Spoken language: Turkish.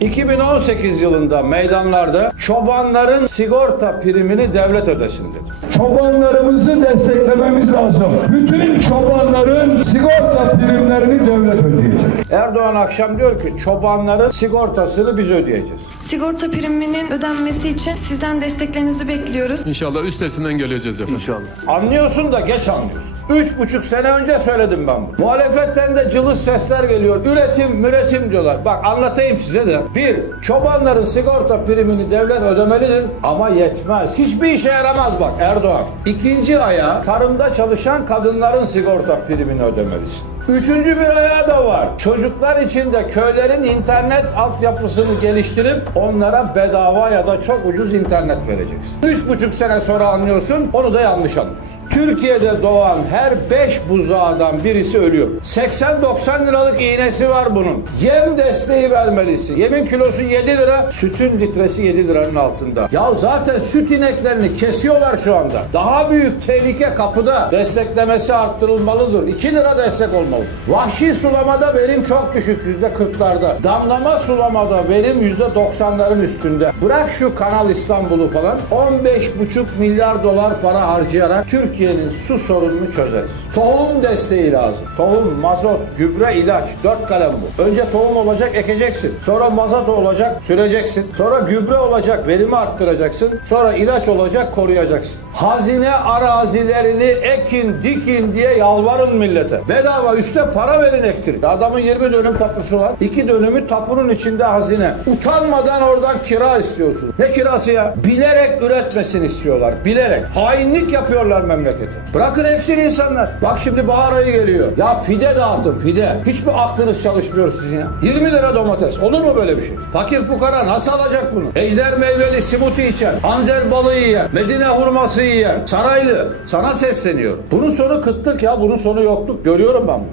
2018 yılında meydanlarda çobanların sigorta primini devlet ödesin dedi. Çobanlarımızı desteklememiz lazım. Bütün çobanların sigorta primlerini devlet ödeyecek. Erdoğan akşam diyor ki çobanların sigortasını biz ödeyeceğiz. Sigorta priminin ödenmesi için sizden desteklerinizi bekliyoruz. İnşallah üstesinden geleceğiz efendim. Anlıyorsun da geç anlıyorsun. Üç buçuk sene önce söyledim ben bunu. Muhalefetten de cılız sesler geliyor. Üretim, müretim diyorlar. Bak anlatayım size de. Bir, çobanların sigorta primini devlet ödemelidir ama yetmez. Hiçbir işe yaramaz bak Erdoğan. İkinci ayağı tarımda çalışan kadınların sigorta primini ödemelisin. Üçüncü bir ayağı da var. Çocuklar için de köylerin internet altyapısını geliştirip onlara bedava ya da çok ucuz internet vereceksin. Üç buçuk sene sonra anlıyorsun, onu da yanlış anlıyorsun. Türkiye'de doğan her beş buzağdan birisi ölüyor. 80-90 liralık iğnesi var bunun. Yem desteği vermelisin. Yemin kilosu 7 lira, sütün litresi 7 liranın altında. Ya zaten süt ineklerini kesiyorlar şu anda. Daha büyük tehlike kapıda. Desteklemesi arttırılmalıdır. 2 lira destek olmalı. Vahşi sulamada verim çok düşük yüzde 40'larda. Damlama sulamada verim yüzde 90'ların üstünde. Bırak şu Kanal İstanbul'u falan. 15,5 milyar dolar para harcayarak Türkiye'nin su sorununu çözeriz. Tohum desteği lazım. Tohum, mazot, gübre, ilaç. Dört kalem bu. Önce tohum olacak ekeceksin. Sonra mazot olacak süreceksin. Sonra gübre olacak verimi arttıracaksın. Sonra ilaç olacak koruyacaksın. Hazine arazilerini ekin dikin diye yalvarın millete. Bedava üste para verin ektirin. Adamın 20 dönüm tapusu var. 2 dönümü tapunun içinde hazine. Utanmadan oradan kira istiyorsun. Ne kirası ya? Bilerek üretmesin istiyorlar. Bilerek. Hainlik yapıyorlar memlekete. Bırakın eksin insanlar. Bak şimdi bahar ayı geliyor. Ya fide dağıtın fide. Hiç mi aklınız çalışmıyor sizin ya? 20 lira domates. Olur mu böyle bir şey? Fakir fukara nasıl alacak bunu? Ejder meyveli simuti içen, anzer balığı yiyen, Medine hurması yiyen, saraylı sana sesleniyor. Bunun sonu kıtlık ya. Bunun sonu yokluk. Görüyorum ben bunu.